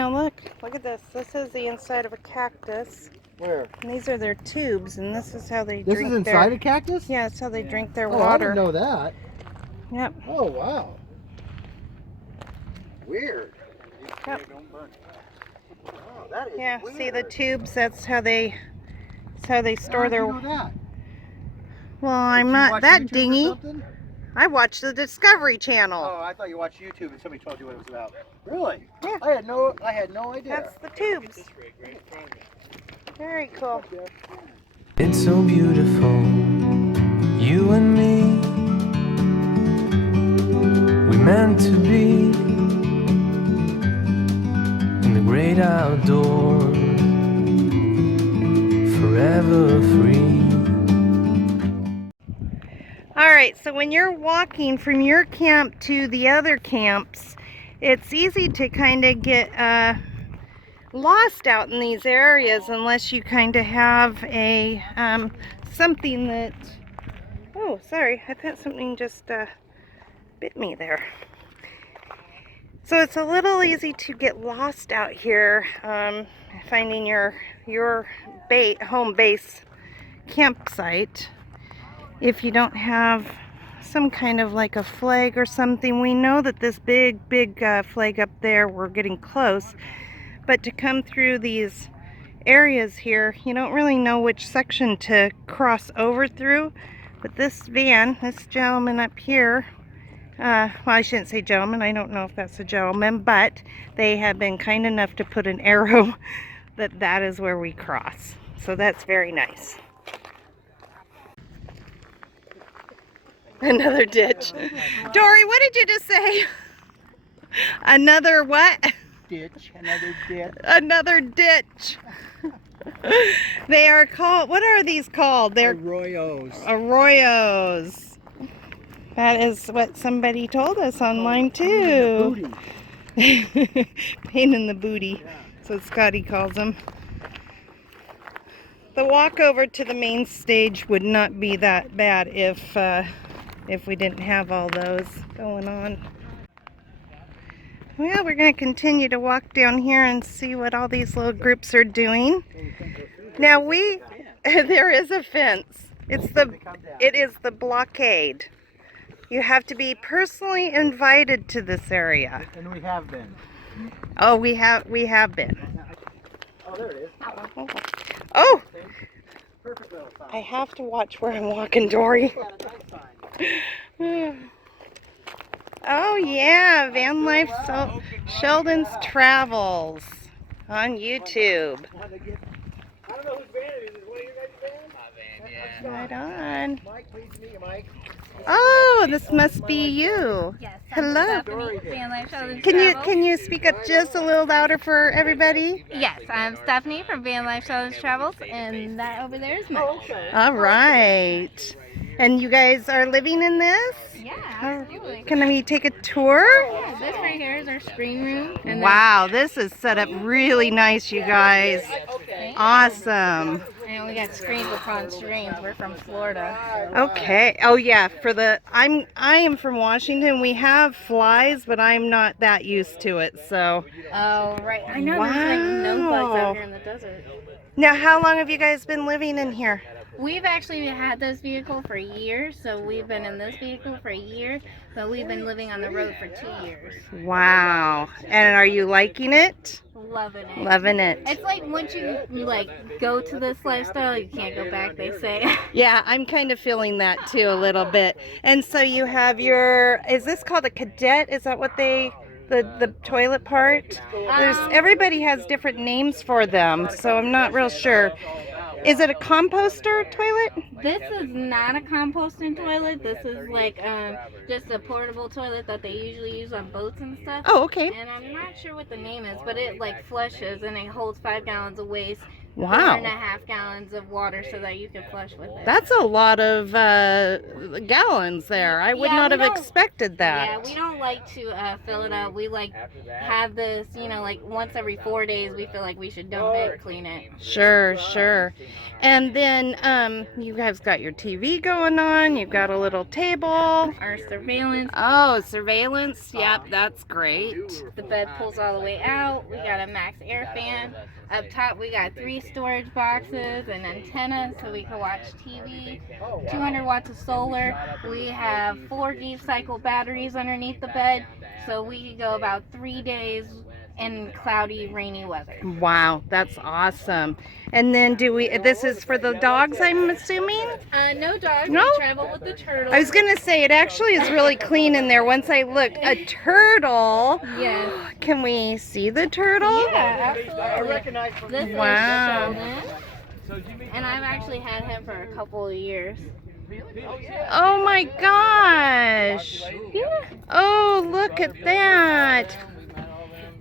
now look at this. This is the inside of a cactus. Where? And these are their tubes, and this is how they drink This is inside a cactus? Yeah, it's how they drink their water. water. I didn't know that. Yep. Oh, wow. Weird. Yep. Oh, that is weird. See the tubes, that's how they store their... How did you know that? Well, I'm not that YouTube dingy. I watched the Discovery Channel. Oh, I thought you watched YouTube and somebody told you what it was about. Really? Yeah. I had no idea. That's the tubes. Very cool. It's so beautiful, you and me. We meant to be in the great outdoors, forever free. Alright, so when you're walking from your camp to the other camps, it's easy to kind of get lost out in these areas unless you kind of have a something that... Oh, sorry, I thought something just bit me there. So it's a little easy to get lost out here, finding your home base campsite. If you don't have some kind of like a flag or something. We know that this big flag up there, we're getting close, but to come through these areas here, you don't really know which section to cross over through. But this van, this gentleman up here, well, I shouldn't say gentleman, I don't know if that's a gentleman, but they have been kind enough to put an arrow that is where we cross. So that's very nice. Another ditch. Dory, what did you just say? Another what? Ditch. Another ditch. Another ditch. They are called, what are these called? They're arroyos. Arroyos. That is what somebody told us online too. Pain in the booty. That's what Scotty calls them. The walk over to the main stage would not be that bad if we didn't have all those going on. Well, we're going to continue to walk down here and see what all these little groups are doing. Now there is a fence. It is the blockade. You have to be personally invited to this area. And we have been. Oh, we have been. Oh, there it is. Oh! Perfect little sign. I have to watch where I'm walking, Dory. Oh yeah, Van Life Sheldon's Travels on YouTube. I don't know whose van it is. Is it one of your guys' vans? My van, yeah. Right on. Mike, please meet you, Mike. Oh, this must be you. Yes. Hello. Van Life Sheldon's Can Travels. you speak up just a little louder for everybody? Yes, I'm Stephanie from Van Life Sheldon's Travels, and that over there is Mike. Oh, okay. All right. And you guys are living in this? Yeah, absolutely. Can we take a tour? Yeah, this right here is our screen room. And Wow, this is set up really nice, you guys. Awesome. And we got screens upon screens. We're from Florida. Okay. Oh yeah, I am from Washington. We have flies, but I'm not that used to it. So. Oh, right. I know Wow. there's like no bugs out here in the desert. Now, how long have you guys been living in here? We've actually had this vehicle for years, so we've been in this vehicle for a year, but we've been living on the road for 2 years. Wow. And are you liking it? Loving it. Loving it. It's like once you go to this lifestyle, you can't go back, they say. Yeah, I'm kind of feeling that too a little bit. And so you have is this called a cadet? Is that what the toilet part? Everybody has different names for them, so I'm not real sure. Is it a composter toilet? This is not a composting toilet. This is like just a portable toilet that they usually use on boats and stuff. Oh, okay. And I'm not sure what the name is, but it like flushes and it holds 5 gallons of waste. Wow. 4.5 gallons of water so that you can flush with it. That's a lot of gallons there. I would Yeah, not we have don't- expected that. Yeah, we don't like to fill it up. We like have this, you know, like once every 4 days we feel like we should dump it, clean it. Sure, sure. And then you guys got your TV going on. You've got a little table. Our surveillance. Oh, surveillance. Yep, that's great. The bed pulls all the way out. We got a max air fan. Up top we got 3 storage boxes and antennas so we can watch TV. 200 watts of solar. We have 4 deep cycle batteries underneath the bed so we could go about 3 days in cloudy, rainy weather. Wow, that's awesome. And then this is for the dogs, I'm assuming? No dogs. No? We travel with the turtles. I was going to say, it actually is really clean in there. Once I looked, a turtle. Yes. Can we see the turtle? Yeah, absolutely. I recognize from This Wow. is Sheldon. And I've actually had him for a couple of years. Oh my gosh. Yeah. Oh, look at that.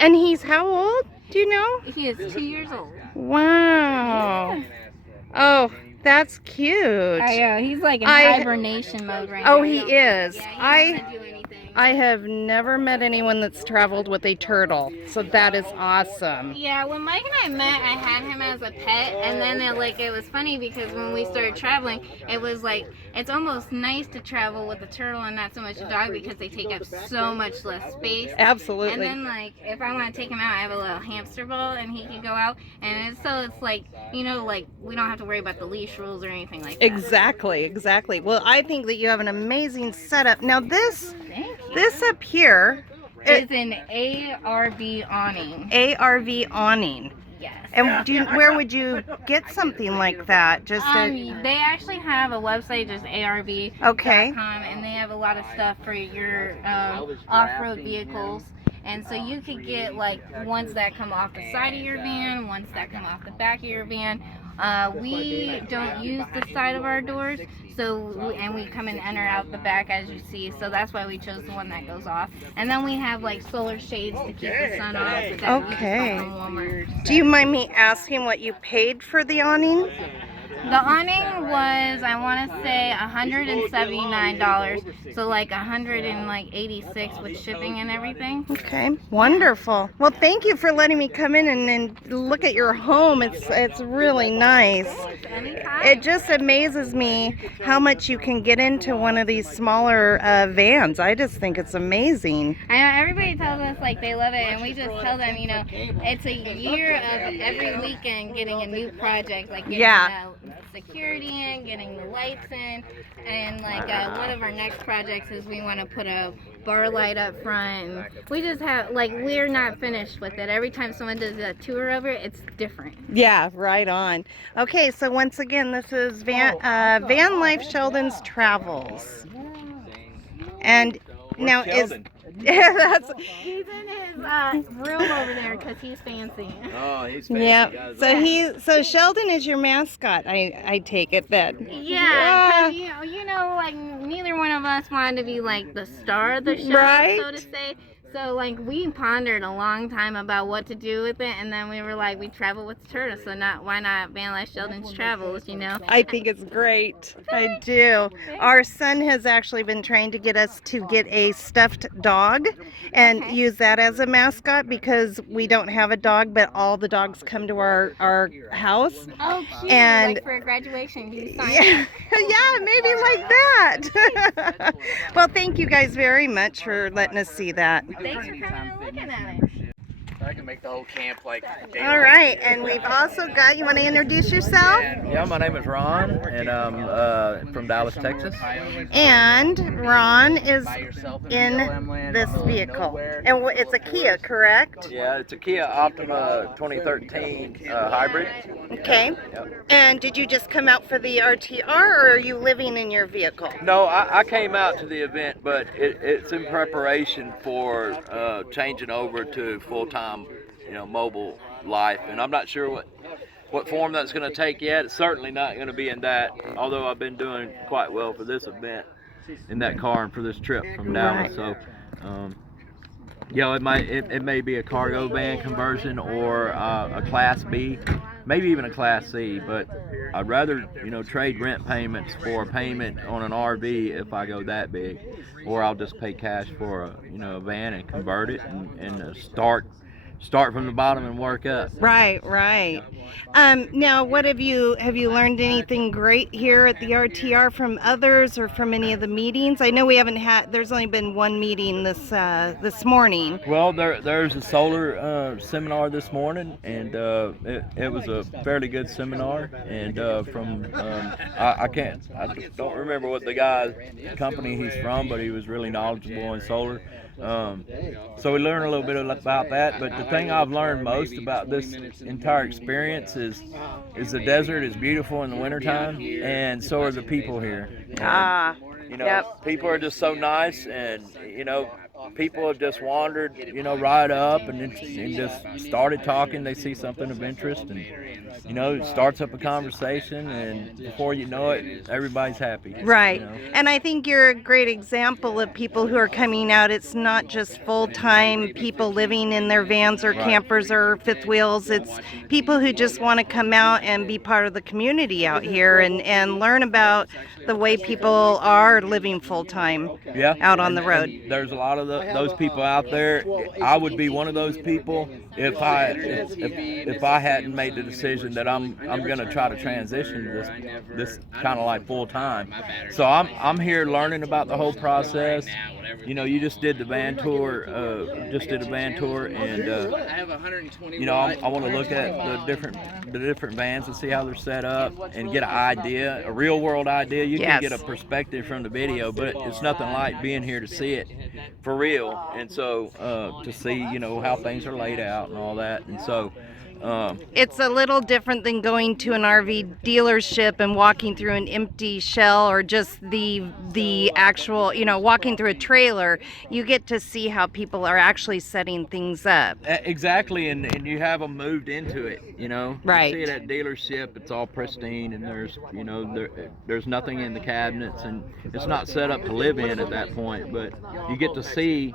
And he's how old? Do you know? He is 2 years old. Wow. Oh, that's cute. He's like in I- hibernation mode right now. Oh, he is. Yeah, he I doesn't do anything. I have never met anyone that's traveled with a turtle, so that is awesome. Yeah, when Mike and I met, I had him as a pet, and then it was funny because when we started traveling, it was like it's almost nice to travel with a turtle and not so much a dog because they take up so much less space. Absolutely. And then like if I want to take him out, I have a little hamster ball and he can go out, and it's like, you know, like we don't have to worry about the leash rules or anything like that. Exactly, exactly. Well, I think that you have an amazing setup. Now this Thank you. up here, It's an ARV awning. ARV awning. Yes. And where would you get something like that? Just They actually have a website, just ARV.com, Okay. and they have a lot of stuff for your off-road vehicles. And so you could get like ones that come off the side of your van, ones that come off the back of your van. We don't use the side of our doors, and we come and enter out the back as you see. So that's why we chose the one that goes off. And then we have like solar shades to keep the sun off. That we just got Okay. from Walmart. Do you mind me asking what you paid for the awning? The awning was, I want to say, $179. So like $186 with shipping and everything. Okay, wonderful. Well, thank you for letting me come in and look at your home. It's really nice. Anytime. It just amazes me how much you can get into one of these smaller vans. I just think it's amazing. I know everybody tells us like they love it, and we just tell them, you know, it's a year of every weekend getting a new project, like getting security in, getting the lights in, and like one of our next projects is we want to put a bar light up front. And we just have like we're not finished with it. Every time someone does a tour over it, it's different. Yeah, right on. Okay, so once again, this is Van Life Sheldon's Travels. And now that's He's in his room over there because he's fancy. Oh, he's fancy. yeah. So Sheldon is your mascot. I take it that. Yeah, because you know, like neither one of us wanted to be like the star of the show, Right. so to say. So like we pondered a long time about what to do with it, and then we were like, we travel with the turtle, so why not Van Life Sheldon's Travels, you know? I think it's great. I do. Our son has actually been trying to get us to get a stuffed dog and use that as a mascot because we don't have a dog, but all the dogs come to our house. Oh, cute! And- like for a graduation, you sign Yeah, yeah, maybe like that. Well, thank you guys very much for letting us see that. Thanks for coming and looking at it. I can make the whole camp like daily. All right, and we've also got, you want to introduce yourself? Yeah, my name is Ron, and I'm from Dallas, Texas. And Ron is in this vehicle. And it's a Kia, correct? Yeah, it's a Kia Optima 2013 hybrid. Okay. And did you just come out for the RTR, or are you living in your vehicle? No, I came out to the event, but it's in preparation for changing over to full-time, mobile life, and I'm not sure what form that's going to take yet. It's certainly not going to be in that, although I've been doing quite well for this event in that car and for this trip from Dallas. So, it may be a cargo van conversion or a Class B maybe even a Class C, but I'd rather, you know, trade rent payments for a payment on an RV if I go that big, or I'll just pay cash for a, you know, a van and convert it and start from the bottom and work up. Right, right. Now, what have you learned anything great here at the RTR from others or from any of the meetings? I know we haven't had. There's only been one meeting this morning. Well, there's a solar seminar this morning, and it was a fairly good seminar. And I don't remember what the guy's company he's from, but he was really knowledgeable in solar. So we learned a little bit about that. But the thing I've learned most about this entire experience is the desert is beautiful in the wintertime, and so are the people here. And, you know, Yep. people are just so nice, and you know, people have just wandered, you know, right up and just started talking. They see something of interest, and you know, it starts up a conversation, and before you know it, everybody's happy. Right. You know? And I think you're a great example of people who are coming out. It's not just full-time people living in their vans or campers or fifth wheels. It's people who just want to come out and be part of the community out here and learn about the way people are living full-time out on the road. And there's a lot of those people out there. I would be one of those people if I hadn't made the decision that I'm going to try to transition this kind of like full time. So I'm here learning about the whole process. You know, you just did the van tour, and you know, I want to look at the different vans and see how they're set up and get an idea, a real world idea. You can get a perspective from the video, but it's nothing like being here to see it for real. And so to see, you know, how things are laid out and all that. And so it's a little different than going to an RV dealership and walking through an empty shell or just the actual, you know, walking through a trailer. You get to see how people are actually setting things up. Exactly, and you have them moved into it, you know. Right. You see it at dealership, it's all pristine, and there's, you know, there's nothing in the cabinets, and it's not set up to live in at that point, but you get to see,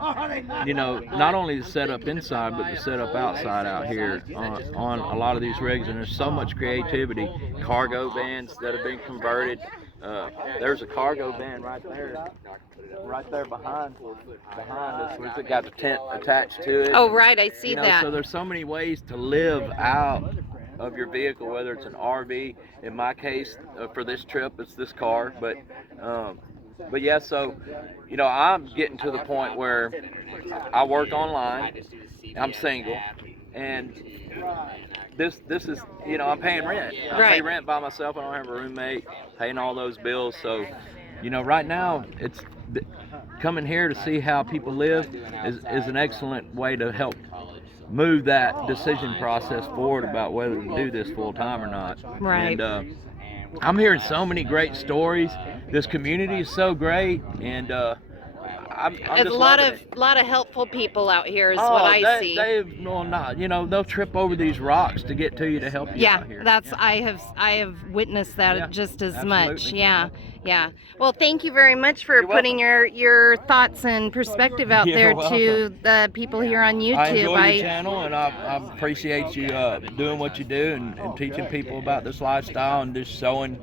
you know, not only the setup inside, but the setup outside out here on a lot of these rigs, and there's so much creativity. Cargo vans that have been converted. There's a cargo van right there behind us. We've got the tent attached to it. Oh, right, I see that. So there's so many ways to live out of your vehicle, whether it's an RV. In my case, for this trip, it's this car. But yeah, so you know, I'm getting to the point where I work online. I'm single, and this is, you know, I'm paying rent. I pay rent by myself. I don't have a roommate, paying all those bills. So, you know, right now it's coming here to see how people live is an excellent way to help move that decision process forward about whether to do this full time or not. Right. And I'm hearing so many great stories. This community is so great, and I'm There's just a lot of helpful people out here is what I see. You know, they'll trip over these rocks to get to you to help you out here. I have witnessed that just as much. Absolutely. Yeah. Well, thank you very much for putting your thoughts and perspective out there to the people here on YouTube. I enjoy your channel, and I appreciate you doing what you do and teaching people about this lifestyle and just showing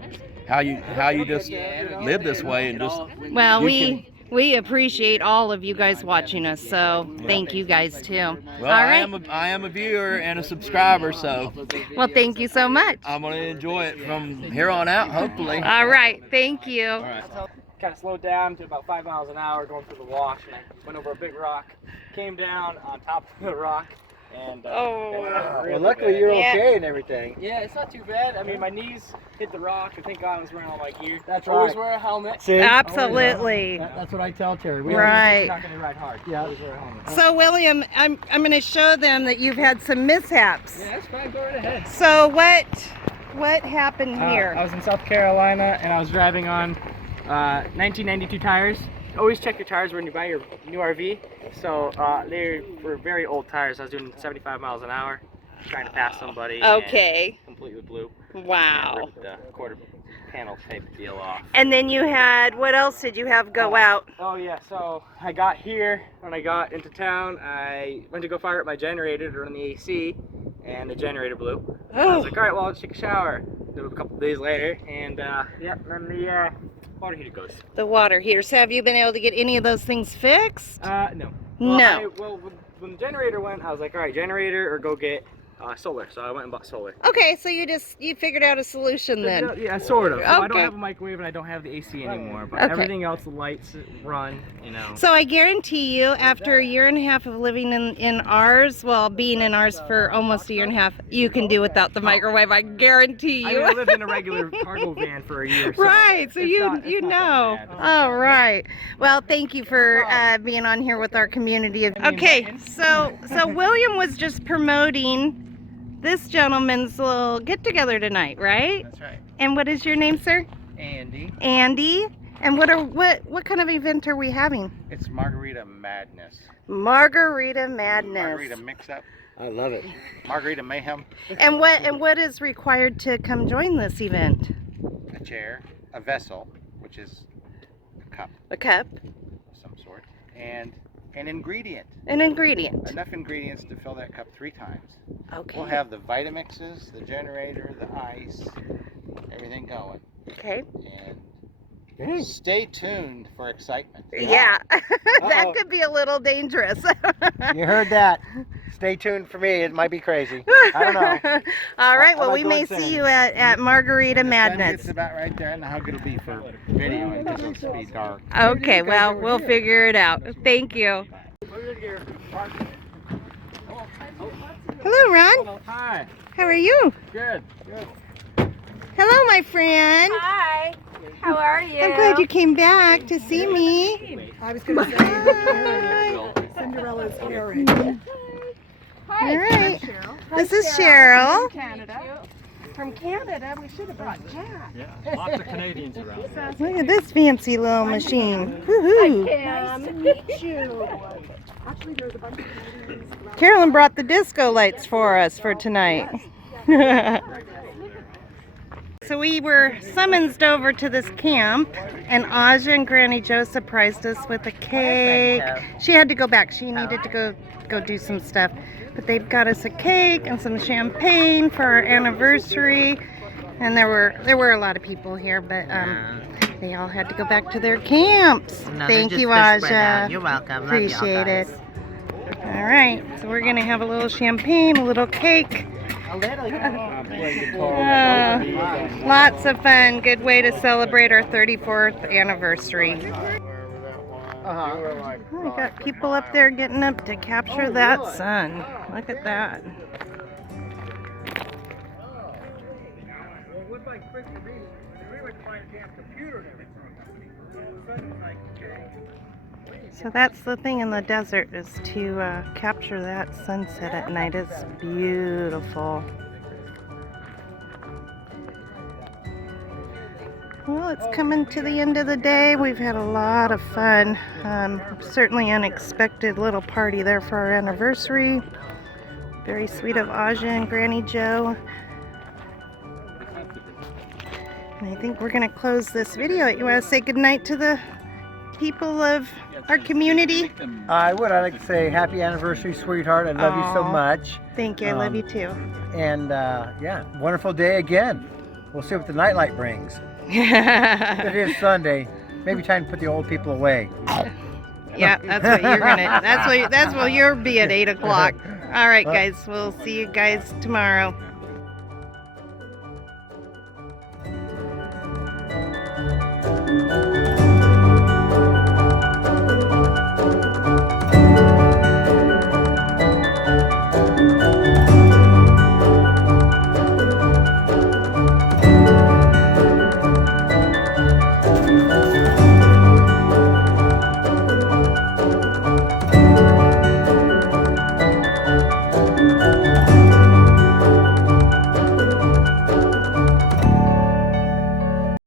how you just live this way and just. Well, we appreciate all of you guys watching us, so thank you guys too. Well, all right. I am a viewer and a subscriber, so. Well, thank you so much. I'm going to enjoy it from here on out, hopefully. All right, thank you. All right. Kind of slowed down to about 5 miles an hour going through the wash, and I went over a big rock, came down on top of the rock, and well, luckily you're okay and everything. Yeah, it's not too bad. I mean, my knees hit the rock, and thank God I was wearing all my gear. That's right. Always wear a helmet. See? Absolutely. That's what I tell Terry. Right. We're not going to ride hard. Yeah. Always wear a helmet. So, William, I'm going to show them that you've had some mishaps. Yeah, that's fine. Go right ahead. So what happened here? I was in South Carolina, and I was driving on 1992 tires. Always check your tires when you buy your new RV. So they were very old tires. I was doing 75 miles an hour, trying to pass somebody. Okay. And completely blew. Wow. And ripped the quarter panel tape deal off. And then you had, what else did you have go out? Oh yeah, so I got here, when I got into town, I went to go fire up my generator to run the AC, and the generator blew. I was like, all right, well, let's take a shower. Do it a couple days later, and yeah, then the water heater goes. The water heater. So have you been able to get any of those things fixed? No. Well, when the generator went, I was like, all right, generator or go get solar. So I went and bought solar. Okay, so you figured out a solution then. Yeah, sort of. Okay. So I don't have a microwave and I don't have the AC anymore, but everything else, the lights run, you know. So I guarantee you, after a year and a half of living in ours, well, being in ours for almost a year and a half, you can do without the microwave. I guarantee you. I lived in a regular cargo van for a year. So right, so you know. All right. Well, thank you for being on here with our community. Okay, so William was just promoting this gentleman's little get-together tonight, right? That's right. And what is your name, sir? Andy. Andy. And what kind of event are we having? It's Margarita Madness. Margarita Madness. Margarita mix-up. I love it. Margarita Mayhem. And what is required to come join this event? A chair, a vessel, which is a cup A cup. of some sort, and an ingredient. An ingredient. Enough ingredients to fill that cup 3 times. Okay. We'll have the Vitamixes, the generator, the ice, everything going. Okay. And stay tuned for excitement. Yeah. That could be a little dangerous. You heard that. Stay tuned for me. It might be crazy. I don't know. All right. Well, I we like may going see you at Margarita Madness. It's about right there. I don't know how good it'll be for video because it'll be dark. Okay. Well, we'll figure it out. Thank you. Hello, Ron. Hi. How are you? Good. Hello, my friend. Hi. How are you? I'm glad you came back to see me. I was going to say Cinderella's Karen. All right. This is Cheryl. From Canada, we should have brought Jack. Yeah, lots of Canadians around. Look at this fancy little machine. Woohoo. Nice to meet you. Actually, there's a bunch of Canadians around. Carolyn brought the disco lights for us for tonight. So we were summoned over to this camp, and Aja and Granny Joe surprised us with a cake. She had to go back. She needed to go do some stuff. But they've got us a cake and some champagne for our anniversary. And there were a lot of people here, but they all had to go back to their camps. No, Thank you, Aja. You're welcome. Appreciate it. All right, so we're gonna have a little champagne, a little cake. Lots of fun. Good way to celebrate our 34th anniversary. We got people up there getting up to capture that sun. Look at that. So that's the thing in the desert, is to capture that sunset at night. It's beautiful. Well, it's coming to the end of the day. We've had a lot of fun. Certainly unexpected little party there for our anniversary. Very sweet of Aja and Granny Joe. And I think we're going to close this video. You want to say goodnight to the people of our community? I would. I'd like to say happy anniversary, sweetheart. I love you so much. Thank you. I love you too. And yeah, wonderful day again. We'll see what the nightlight brings. It is Sunday. Maybe time to put the old people away. Yeah, that's what you're gonna. That's what you'll be at 8 o'clock. All right, guys. We'll see you guys tomorrow.